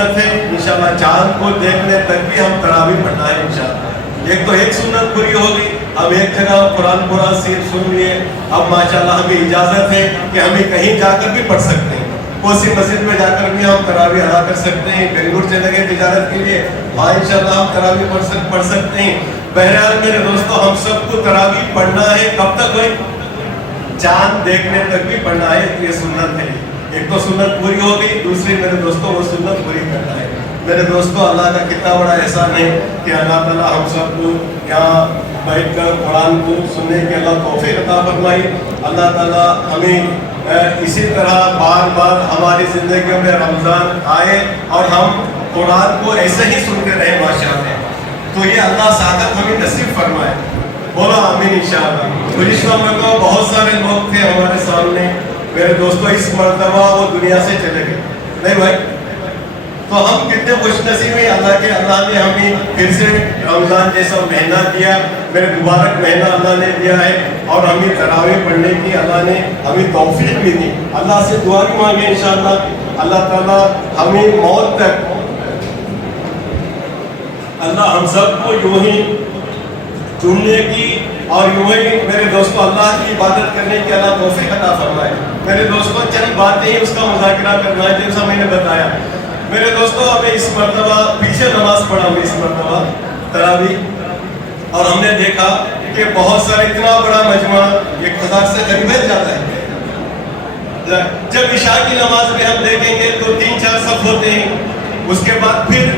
سنت ہے انشاءاللہ چاند کو دیکھنے تک بھی ہم تراویح پڑھنا ہے انشاءاللہ. ایک تو ایک سنت پوری ہوگی. اب ایک جگہ قرآن پورا سن لیے, اب ماشاءاللہ ہمیں اجازت ہے کہ ہمیں کہیں جا کر بھی پڑھ سکتے ہیں. کوسی مسجد میں جا کر بھی ہم تراویح ادا کر سکتے ہیں. بنگلور چلے گئے تجارت کے لیے, وہاں انشاءاللہ ہم تراویح پڑھ سکتے ہیں. بہرحال میرے دوستو ہم سب کو تراویح پڑھنا ہے. کب تک بھائی؟ چاند دیکھنے تک بھی پڑھنا ہے. یہ سنت ہے. ایک تو سنت پوری ہو گئی, دوسری میرے دوستو وہ سنت پوری کرنا ہے. میرے دوستو اللہ کا کتنا بڑا احسان ہے کہ اللہ تعالیٰ ہم سب کو یہاں بیٹھ کر قرآن کو سننے کی اللہ توفیق عطا فرمائی. اللہ تعالیٰ ہمیں اسی طرح بار بار ہماری زندگیوں میں رمضان آئے اور ہم قرآن کو ایسے ہی سنتے رہے ماشاءاللہ. تو یہ اللہ سعادت ہمیں نصیب فرمائے. بولو آمین انشاءاللہ. گزشتہ مرتبہ بہت سارے لوگ تھے ہمارے سامنے میرے دوستو, اس مرتبہ وہ دنیا سے چلے گئے. نہیں بھائی, تو ہم کتنے خوش نصیب ہیں اللہ کے. اللہ نے ہمیں پھر سے رمضان جیسا مہینہ دیا, میرے مبارک مہینہ اللہ نے دیا ہے, اور ہمیں تراویح پڑھنے کی اللہ نے ہمیں توفیق بھی دی. اللہ سے دعا بھی مانگے انشاءاللہ اللہ تعالیٰ ہمیں موت تک اللہ ہم سب کو یوں ہی چننے کی اور یوں ہی میرے دوستو اللہ کی عبادت کرنے کی اللہ توفیق عطا فرمائے. میرے دوستو چند باتیں ہی اس کا مذاکرہ کرنا ہے جیسا میں نے بتایا. میرے دوستو ہمیں اس مرتبہ پیچھے نماز پڑھا ہوں اس مرتبہ تراویح, اور ہم نے دیکھا کہ بہت سارے اتنا بڑا مجمع 1000 سے قریب جاتا ہے. جب عشاء کی نماز میں ہم دیکھیں گے تو 3-4 صف ہوتے ہیں, اس کے بعد پھر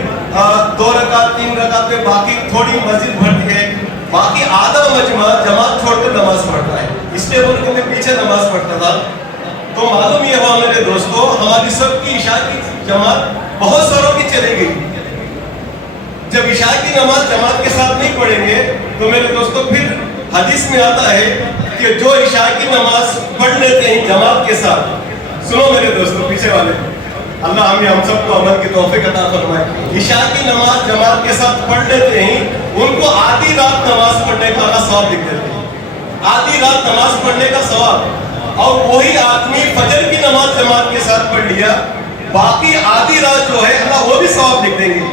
2 رکعت 3 رکعت میں باقی تھوڑی مسجد بھرتی ہے, باقی آدھا مجمع جماعت چھوڑ کر نماز پڑھتا ہے. اس لیے بول کے میں پیچھے نماز پڑھتا تھا. تو معلوم یہ ہوا میرے دوستو ہماری سب کی عشاء کی جماعت بہت ساروں کی چلے گئی. جب عشاء کی نماز جماعت کے ساتھ نہیں پڑھیں گے تو میرے دوستو پھر حدیث میں آتا ہے کہ جو عشاء کی نماز پڑھ لیتے ہیں جماعت کے ساتھ, سنو میرے دوستو پیچھے والے, اللہ ہم سب کو عمل کی توفیق عطا فرمائے. عشاء کی نماز جماعت کے ساتھ پڑھ لیتے ہیں, ان کو آدھی رات نماز پڑھنے کا اللہ ثواب لکھ دیتے ہیں. آدھی رات نماز پڑھنے کا ثواب. اور وہی آدمی فجر کی نماز جماعت کے ساتھ پڑھ لیا, باقی آدھی رات جو ہے اللہ وہ بھی ثواب لکھ دیں گے.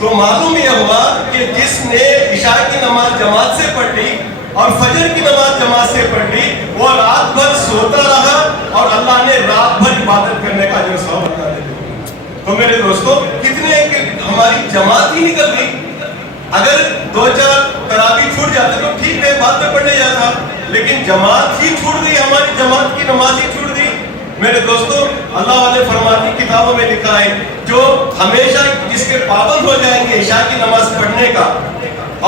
تو معلوم یہ ہوا کہ جس نے عشاء کی نماز جماعت سے پڑھ لی اور فجر کی نماز جماعت سے پڑھ لی, وہ رات بھر سوتا رہا اور اللہ نے رات بھر عبادت کرنے کا جو ثواب بتا دے. تو میرے دوستو کتنے کہ ہماری جماعت ہی نکل گئی. اگر 2-4 تراویح چھوٹ جاتے تو ٹھیک ہے بعد میں پڑھنے جاتا, لیکن جماعت ہی چھوٹ گئی, ہماری جماعت کی نماز ہی چھوٹ گئی. میرے دوستو اللہ والے فرماتی کتابوں میں لکھا ہے جو ہمیشہ جس کے پابند ہو جائیں گے عشاء کی نماز پڑھنے کا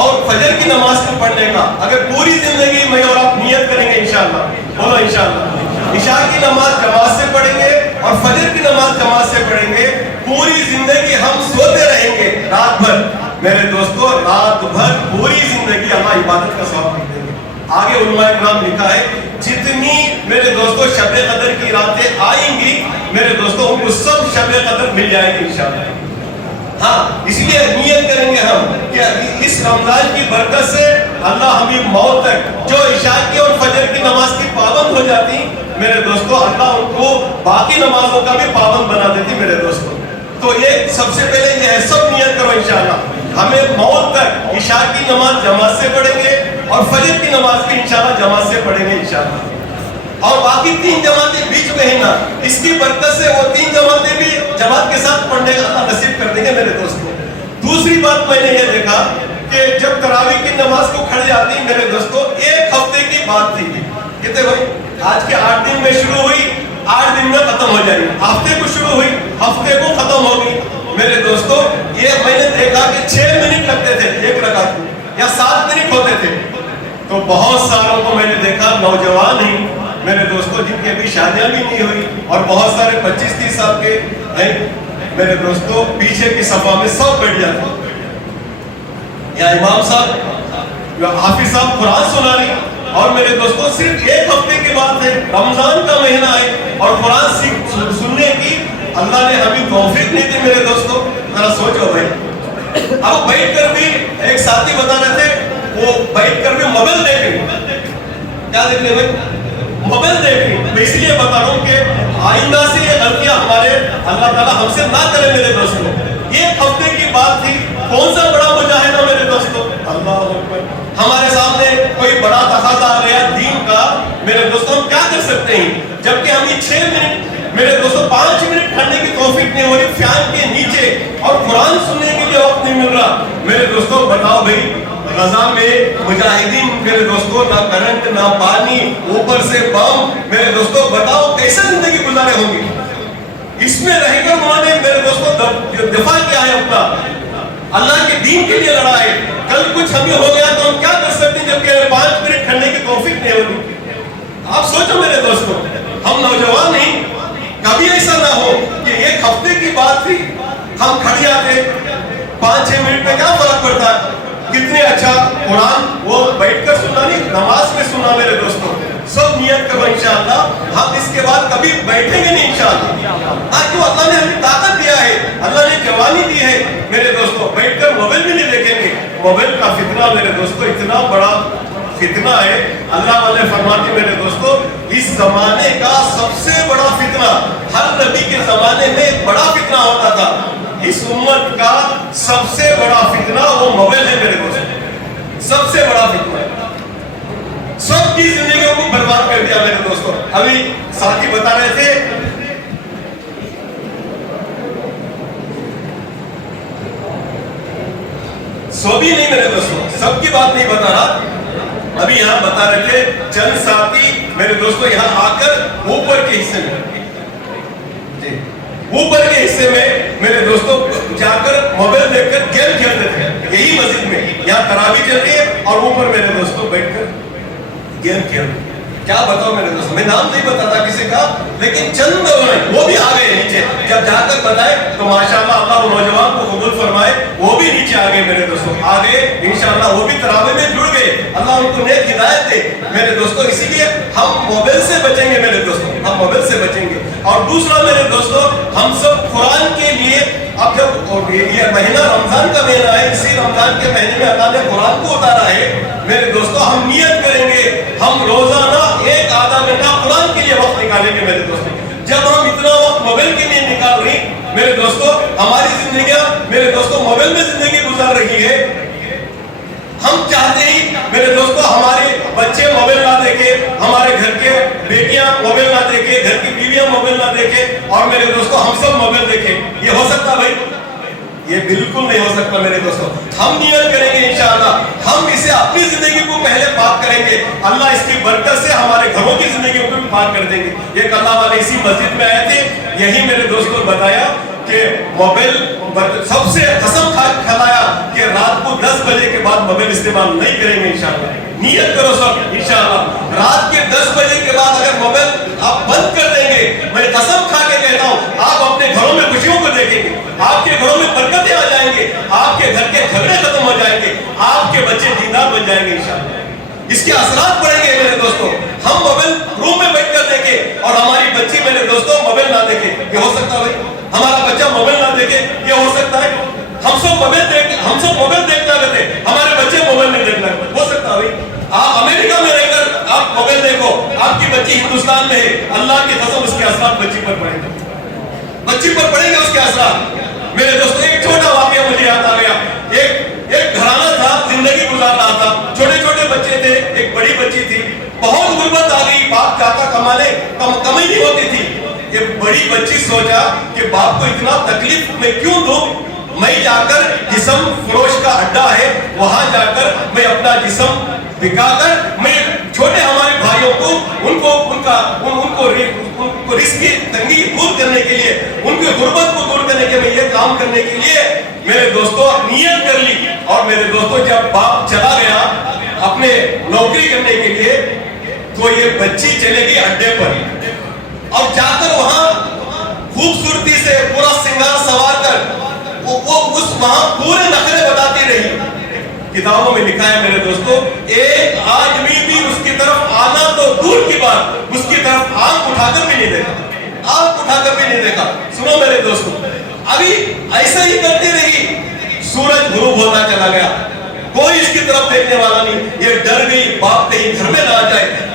اور فجر کی نماز کو پڑھنے کا, اگر پوری زندگی میں اور آپ نیت کریں گے انشاءاللہ, بولو انشاءاللہ, عشاء کی نماز جماعت سے پڑھیں گے اور فجر کی نماز جماعت سے پڑھیں گے, پوری زندگی ہم سوتے رہیں گے رات بھر. میرے دوستو رات بھر پوری زندگی اللہ عبادت کا ثواب دیں گے. آگے علماء کرام لکھا ہے جتنی میرے دوستو شب قدر کی راتیں آئیں گی میرے دوستو ان کو سب شب قدر مل جائے گی انشاءاللہ. ہاں اس لیے نیت کریں گے ہم کہ اس رمضان کی برکت سے اللہ ہمیں موت تک جو عشاء کی اور فجر کی نماز کی پابند ہو جاتی میرے دوستو اللہ ان کو باقی نمازوں کا بھی پابند بنا دیتی میرے دوستو. تو یہ سب سے پہلے یہ ہے سب نیت کرو انشاءاللہ ہمیں موت تک عشاء کی نماز جماعت سے پڑھیں گے اور فجر کی نماز بھی انشاءاللہ جماعت سے پڑھیں گے انشاءاللہ. اور باقی 3 جماعتیں بیچ میں ہیں نا, اس کی برکت سے وہ 3 جماعتیں بھی جماعت کے ساتھ پڑھنے کا اللہ نصیب کر دیں گے میرے دوستو. دوسری بات میں نے یہ دیکھا کہ جب تراویح کی نماز کو کھڑ جاتی میرے دوستو 1 ہفتے کی بات تھی. کہتے بھائی آج کے 8 دن میں شروع ہوئی, 8 دن میں ختم ہو جائے گی. ہفتے کو شروع ہوئی, ہفتے کو ختم ہوگی. میرے دوستو یہ میں نے دیکھا کہ 6 منٹ لگتے تھے ایک رکعت کو, یا 7 منٹ ہوتے تھے. تو بہت ساروں کو میں نے دیکھا نوجوان ہی میرے دوستو جن کی ابھی شادیاں بھی نہیں ہوئی اور بہت سارے 25-30 سال کے ہیں میرے دوستو, پیچھے کی صفحہ میں سب بیٹھ جاتے ہیں. یا امام صاحب یا حافظ صاحب قرآن سنا رہی, اور میرے دوستو صرف 1 ہفتے کی بات ہے, رمضان کا مہینہ ہے اور قرآن سننے کی اللہ نے ہمیں توفیق نہیں دی میرے دوستو. ذرا سوچو بھائی, اب بیٹھ کر بھی ایک ساتھی بتا رہے تھے وہ بیٹھ کر بھی موبائل دیکھ رہے. کیا دیکھ رہے بھائی؟ موبائل دیکھ رہے. میں اس لیے بتا رہا ہوں کہ آئندہ سے یہ غلطیاں ہمارے اللہ تعالیٰ ہم سے نہ کرے میرے دوستوں. یہ ہفتے کی بات تھی. کون سا بڑا مجاہدہ میرے دوستوں؟ اللہ اکبر. ہمارے سامنے کوئی بڑا تقاضا آ گیا دین کا میرے دوستوں, ہم کیا کر سکتے ہیں؟ جبکہ ہمیں 6 منٹ میرے دوستوں 5 منٹ کھڑنے کی توفیق نہیں ہو رہی فین کے نیچے, اور قرآن سننے کے لیے وقت نہیں مل رہا. میرے دوستوں بتاؤ بھائی, غزہ میں مجاہدین میرے دوستوں, نہ کرنٹ نہ پانی, اوپر سے بم, میرے دوستوں بتاؤ کیسے زندگی گزارے ہوں گی؟ اس میں رہ کر انہوں نے میرے دوستوں دفاع کیا ہے اپنا, اللہ کے دین کے لیے لڑا ہے. کل کچھ ہمیں ہو گیا تو ہم کیا کر سکتے ہیں جبکہ 5 منٹ کھڑنے کی توفیق نہیں ہوگی؟ آپ سوچو میرے دوستوں, ہم نوجوان نہیں, کبھی ایسا نہ ہو کہ ایک ہفتے کی بات تھی ہم کھڑے آتے 5-6 منٹ میں کیا فرق پڑتا ہے؟ کتنے اچھا قرآن وہ بیٹھ کر سنا نہیں, نماز میں سنا میرے دوستوں. سب نیت کرو انشاءاللہ, ہم اس کے بعد کبھی بیٹھیں گے نہیں انشاءاللہ. آج جو اللہ نے ہمیں طاقت دیا ہے, اللہ نے جوانی دی ہے میرے دوستوں, بیٹھ کر موبائل بھی نہیں دیکھیں گے. موبائل کا فتنہ میرے دوستوں اتنا بڑا فتنہ ہے. اللہ والے فرماتے میرے دوستوں, اس زمانے کا سب سے بڑا فتنہ, ہر نبی کے زمانے میں ایک بڑا فتنہ ہوتا تھا, اس امت کا سب سے بڑا فتنہ وہ موبائل ہے میرے دوستوں. سب سے بڑا فتنہ ہے, سب کی زندگیوں کو برباد کر دیا میرے دوستوں. ابھی ساتھی بتا رہے تھے سو بھی نہیں میرے دوستوں, سب کی بات نہیں بتا رہا. ابھی یہاں بتا رہے تھے چند ساتھی میرے دوستوں یہاں آ کر اوپر کے حصے میں, اوپر کے حصے میں میرے دوستوں جا کر موبائل دیکھ کر گیم کھیلتے تھے. یہی مسجد میں یہاں تراویح چل رہی ہے اور اوپر میرے دوستوں بیٹھ کر گیم کھیل. کیا بتاؤ میرے دوستوں, میں نام نہیں بتاتا کسی کا, لیکن چند وہ بھی آ گئے نیچے. جب جا کر بتائے تو ماشاءاللہ اللہ وہ نوجوان کو قبول فرمائے, وہ بھی نیچے آ گئے میرے دوستوں, آ گئے انشاءاللہ وہ بھی تراویح میں جڑ گئے. اللہ ان کو نیک ہدایت دے میرے دوستوں. اسی لیے ہم موبائل سے بچیں گے میرے دوستوں, ہم موبائل سے بچیں گے. اور دوسرا میرے دوستوں, ہم سب قرآن کے لیے, اب جب یہ مہینہ رمضان کا مہینہ ہے, اسی رمضان کے مہینے میں اللہ نے قرآن کو اتارا ہے میرے دوستوں, ہم نیت کریں گے ہم روزانہ 1-آدھا گھنٹہ قرآن کے لیے وقت نکالیں گے میرے دوستوں. جب ہم اتنا وقت موبائل کے لیے نکال رہے ہیں میرے دوستوں, ہماری زندگیاں میرے دوستوں موبائل میں زندگی گزار رہی ہے. ہم چاہتے ہیں میرے دوستوں ہمارے بچے موبائل نہ دیکھیں, ہمارے گھر کے بیٹیاں موبائل نہ دیکھیں, گھر کی بیویاں موبائل نہ دیکھیں, اور میرے دوستوں ہم سب موبائل دیکھیں. یہ ہو سکتا بھائی؟ یہ بالکل نہیں ہو سکتا میرے دوستوں. ہم نیت کریں گے انشاءاللہ, ہم اسے اپنی زندگی کو پہلے پاک کریں گے, اللہ اس کی برکت سے ہمارے گھروں کی زندگی کو بھی پاک کر دیں گے. ایک اللہ والے اسی مسجد میں آئے تھے, یہی میرے دوستوں بتایا کہ موبائل سب سے قسم کھلایا کہ رات کو 10 بجے کے بعد موبائل استعمال نہیں کریں گے انشاءاللہ. نیت کرو سب انشاءاللہ, رات کے 10 بجے کے بعد اگر موبائل آپ بند کر دیں گے, میں قسم کھا کے کہتا ہوں آپ اپنے گھروں میں خوشیوں کو دیکھیں گے, آپ کے گھروں میں برکتیں آ جائیں گے, آپ کے گھر کے جھگڑے ختم ہو جائیں گے, آپ کے بچے دیندار بن جائیں گے انشاءاللہ. اس کے اثرات پڑیں گے میرے دوستوں. ہم موبائل روم میں بیٹھ کر دیکھیں اور ہماری بچی میرے دوستوں موبائل نہ دیکھے, یہ ہو سکتا ہے بھائی؟ ہمارا بچہ موبائل نہ دیکھے, یہ ہو سکتا ہے؟ ہم سب موبائل دیکھنا کرتے, ہمارے بچے موبائل نہیں دیکھنا کرتے, ہو سکتا ہے بھائی؟ آپ امریکہ میں رہ کر آپ موبائل دیکھو, آپ کی بچی ہندوستان میں ہے, اللہ کی قسم اس کے اثرات بچی پر پڑیں گے, بچی پر پڑیں گے اس کے اثرات. میرے دوستوں ایک چھوٹا واقعہ مجھے یاد آ گیا. ایک گھرانہ تھا, زندگی گزار رہا تھا, چھوٹے چھوٹے بچے تھے, ایک بڑی بچی تھی, بہت غربت آ گئی, باپ چاہتا کمانے کمائی نہیں ہوتی تھی. یہ بڑی بچی سوچا کہ باپ کو اتنا تکلیف میں کیوں دوں, میں جا کر جسم فروش کا اڈا ہے وہاں جا کر میں اپنا جسم بکا کر میں چھوٹے ہمارے بھائیوں کو ان کو رزق کی تنگی دور کرنے کے لیے, ان کی غربت کو دور کرنے کے لیے, یہ کام کرنے کے لیے میرے دوستوں نیت کر لی. اور میرے دوستوں جب باپ چلا گیا اپنے نوکری کرنے کے لیے تو یہ بچی چلے گئی اڈے پر, اور جا کر وہاں خوبصورتی سے پورا سنگار سوار کر وہ اس وہاں پورے نخرے بتاتی رہی. کتابوں میں لکھا ہے میرے دوستوں, ایک آدمی بھی اس کی طرف آنا تو دور کی بات, اس کی طرف آنکھ اٹھا کر بھی نہیں دیکھا, آنکھ اٹھا کر بھی نہیں دیکھا. سنو میرے دوستوں, ابھی ایسا ہی کرتی رہی, سورج غروب ہوتا چلا گیا, کوئی اس کی طرف دیکھنے والا نہیں. یہ ڈر گئی باپ کہیں گھر میں نہ آ جائے,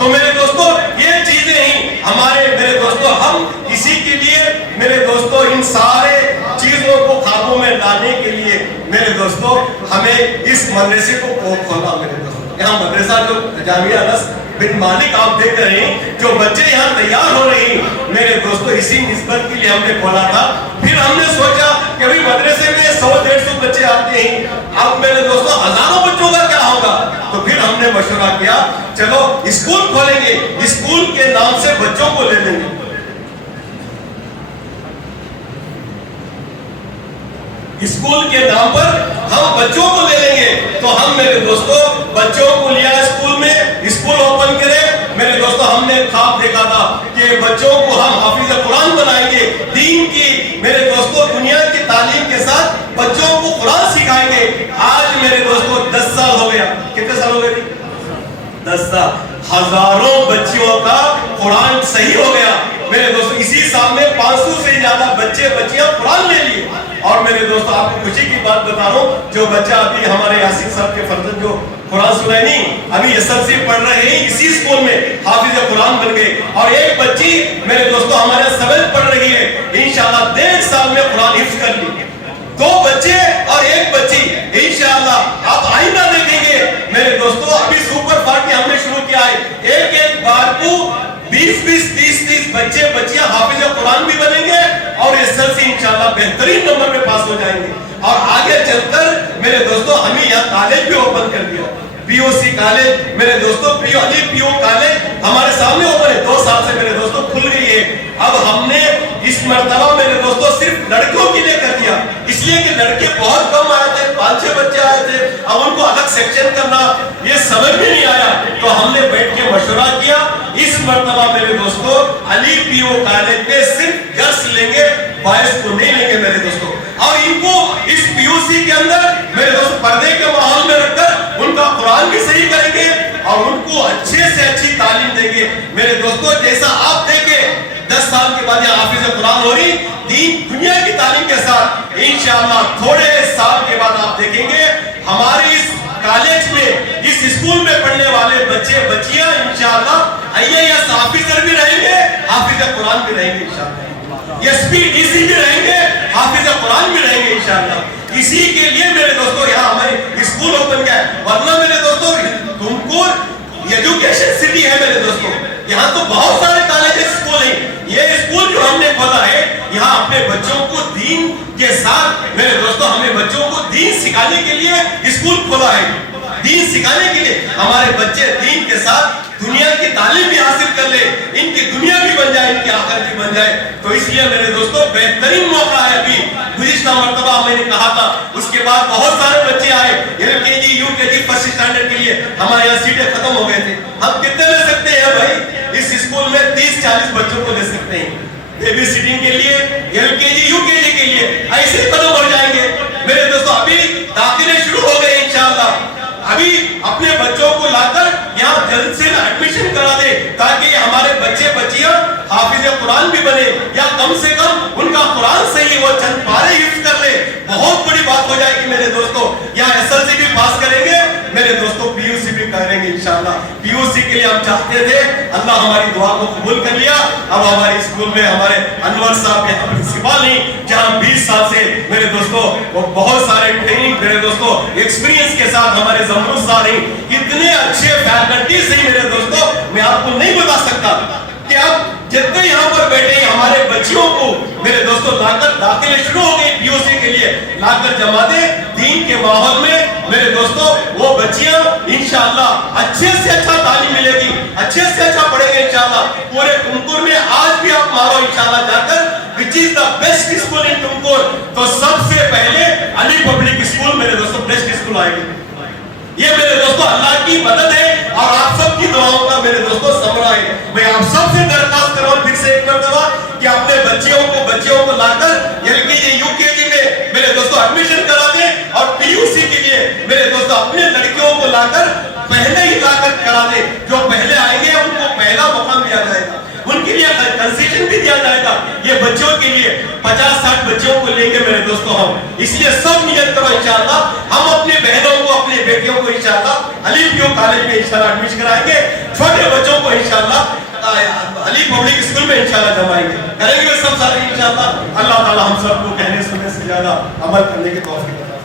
تو میرے دوستو یہ چیزیں ہی ہمارے میرے دوستو ہم اسی کے لیے میرے دوستو ان سارے چیزوں کو قابو میں لانے کے لیے میرے دوستو ہمیں اس مدرسے کو کھولا میرے دوستو. یہاں مدرسہ جو جامعہ انس بن مالک آپ دیکھ رہے ہیں جو بچے یہاں تیار ہو رہے ہیں میرے دوستو اسی نسبت کے لیے ہم نے کھولا تھا. پھر ہم نے سوچا کہ ابھی مدرسے میں 100-150 بچے آتے ہیں, اب میرے دوستو ہزاروں بچوں کا کیا ہوگا. تو پھر ہم نے مشورہ کیا چلو اسکول کھولیں گے, اسکول کے نام سے بچوں کو لے لیں گے. اسکول کے نام پر ہم بچوں کو لے لیں گے. تو ہم میرے دوستو بچوں کو لیا اسکول میں, اسکول اوپن کرے. میرے دوستو ہم نے خواب دیکھا تھا کہ بچوں کو ہم حافظ قرآن بنائیں گے, دین کی میرے دوستو دنیا کی تعلیم کے ساتھ بچوں کو قرآن سکھائیں گے. آج میرے دوستو 10 سال ہو گیا. کتنے سال ہو گئے؟ 10 سال. ہزاروں بچیوں کا قرآن صحیح ہو گیا میرے دوستو. اسی سال میں 500 سے زیادہ بچے بچیاں قرآن لے لیے. اور میرے دوستو آپ کو خوشی کی بات بتا رہا ہوں, جو بچہ ابھی ہمارے یاسین صاحب کے فرزند جو قرآن سنائے نہیں, ابھی SLC پڑھ رہے ہیں, اسی اسکول میں حافظ قرآن بن گئے. اور ایک بچی میرے دوستو ہمارے 7th پڑھ رہی ہے, انشاءاللہ 1.5 سال میں قرآن حفظ کر لی. 2 بچے اور 1 بچی انشاءاللہ آپ آئندہ دیکھیں گے میرے دوستو. ابھی سپر 40 ہم نے شروع کیا ہے, ایک بار کو 20-20, 30-30 بچے بچیاں حافظ قرآن بھی بنیں گے اور SLC انشاءاللہ بہترین نمبر میں پاس ہو جائیں گے. اور آگے چل کر میرے دوستو ہمیں یہاں کالج بھی اوپن کر دیا, POC کالج میرے دوستو, PO کالج ہمارے سامنے اوپن ہے. 2 سال سے میرے دوستو کھل گئی ہے. اب ہم نے اس مرتبہ میرے دوستو صرف لڑکوں کے لیے کر دیا, اس لیے کہ لڑکے بہت کم آئے تھے, 5-6 بچے آئے تھے. اب ان کو الگ سیکشن کرنا یہ سمجھ میں نہیں آیا, تو ہم نے بیٹھ کے مشورہ کیا. اس مرتبہ میرے دوستو علی PO کالج میں صرف گرلس لیں گے, بوائز کو نہیں لیں گے میرے دوستو. اور ان کو اس POC کے اندر میرے دوستو پردے کے ماحول میں رکھ کر ان کا قرآن بھی صحیح کریں گے اور ان کو اچھے سے اچھی تعلیم دیں گے میرے دوستو. جیسا آپ دیکھیں 10 سال کے بعد یہ حافظ قرآن ہو رہی دین دنیا کی تعلیم کے ساتھ, انشاءاللہ تھوڑے سال کے بعد آپ دیکھیں گے ہماری اس کالج میں, اس اسکول میں پڑھنے والے بچے بچیاں انشاءاللہ IAS آفیسر بھی رہیں گے, حافظ قرآن بھی رہیں گے انشاءاللہ, SP DC بھی رہیں گے, حافظ قرآن بھی رہیں گے انشاءاللہ. اسی کے لیے میرے دوستو یہاں ہمارے اسکول اوپن کیا ہے. ورنہ میرے دوستو تمکور ایجوکیشن سٹی ہے میرے دوستو, یہاں تو بہت سارے کالجز اسکول ہیں. یہ اسکول جو ہم نے کھولا ہے یہاں اپنے بچوں کو دین کے ساتھ میرے دوستو ہمیں بچوں کو دین سکھانے کے لیے اسکول کھولا ہے. دین سکھانے کے لیے ہمارے بچے دین کے ساتھ دنیا کی تعلیم بھی حاصل کر لے, ان کی دنیا بھی بن جائے, ان کی آخرت بھی بن جائے. تو اس لیے میرے دوستو بہترین موقع ہے. ابھی گزشتہ مرتبہ میں نے کہا تھا, اس کے بعد بہت سارے بچے آئے LKG UKG فرسٹ اسٹینڈرڈ کے لیے, ہمارے یہاں سیٹیں ختم ہو گئے تھے. ہم کتنے لے سکتے ہیں بھائی؟ اس اسکول میں 30-40 بچوں کو لے سکتے ہیں. بیبی سٹنگ کے لیے, LKG UKG کے لیے ایسے ختم ہو جائیں گے میرے دوستو. ابھی داخلے شروع ہو گئے انشاءاللہ. ابھی اپنے بچوں کو لا کر یہاں جلد سے ایڈمیشن کرا دے تاکہ ہمارے بچے بچیاں حافظ قرآن بھی بنے, یا کم سے کم ان کا قرآن صحیح وہ چند پارے حفظ کر لے. بہت بڑی بات ہو جائے گی میرے دوستو. یہاں SLC بھی پاس کریں گے میرے دوستو, PUC بھی کریں گے انشاءاللہ. PUC کے لیے ہم چاہتے تھے, اللہ ہماری دعا کو قبول کر لیا. اب ہمارے اسکول میں ہمارے انور صاحب یہاں پرنسپل ہیں, جہاں 20 سال سے میرے دوستو وہ بہت سارے ٹریننگ میرے دوستو ایکسپیرینس کے ساتھ ہمارے زمرد صاحب ہیں. اتنے اچھے فیکلٹیز ہیں میرے دوستو, میں آپ کو نہیں بتا سکتا کہ اب جتنے یہاں پر بیٹھے ہیں ہمارے بچیوں کو میرے دوستو لا کر داخلے شروع ہو گئے POC کے لیے, لا کر جما دے دین کے ماحول میں میرے دوستو. وہ بچیاں انشاءاللہ اچھے سے اچھا تعلیم ملے گی, اچھے سے اچھا پڑھیں گے انشاءاللہ. پورے ٹمکور میں آج بھی آپ مارو انشاءاللہ جا کر which is the best school in Tumkur, تو سب سے پہلے علی پبلک اسکول میرے دوستو بیسٹ اسکول آئے گی. یہ میرے دوستو اللہ کی مدد ہے اور آپ سب کی دعاؤں کا میرے دوستو ثمرہ ہے. میں آپ سب سے درخواست کر رہا ہوں پھر سے ایک مرتبہ کہ اپنے بچیوں کو لا کر LKG UKG میں میرے دوستو ایڈمیشن کرا دیں, اور PUC کے لیے میرے دوستو اپنے لڑکیوں کو لا کر پہلے ہی لا کر کرا دیں. جو پہلے آئیں گے ان کو پہلا مقام دیا جائے گا, ان کے لیے کنسیشن بھی دیا جائے گا. یہ بچوں کے لیے 50-60 بچوں کو لیں گے میرے دوستوں ہم. اس لیے سب نیت کرو انشاءاللہ ہم اپنے بہنوں کو اپنے بیٹیوں کو انشاءاللہ علی پیو کالج میں انشاءاللہ ایڈمیشن کرائیں گے. چھوٹے بچوں کو انشاءاللہ علی پبلک اسکول میں انشاءاللہ جمائیں گے. کریں گے سب ساتھ انشاءاللہ. اللہ تعالی ہم سب کو کہنے سننے سے زیادہ عمل کرنے کی توفیق عطا فرمائے.